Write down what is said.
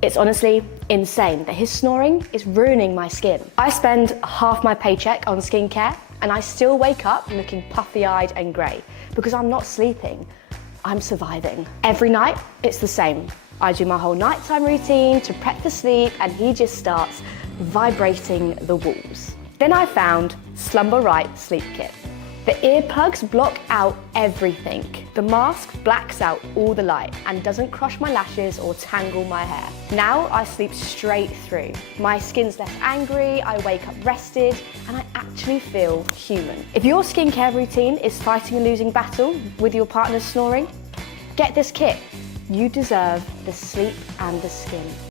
It's honestly insane that his snoring is ruining my skin. I spend half my paycheck on skincare and I still wake up looking puffy-eyed and grey because I'm not sleeping, I'm surviving. Every night, it's the same. I do my whole nighttime routine to prep for sleep and he just starts vibrating the walls. Then I found Slumberite Sleep Kit. The earplugs block out everything. The mask blacks out all the light and doesn't crush my lashes or tangle my hair. Now I sleep straight through. My skin's less angry, I wake up rested, and I actually feel human. If your skincare routine is fighting a losing battle with your partner's snoring, get this kit. You deserve the sleep and the skin.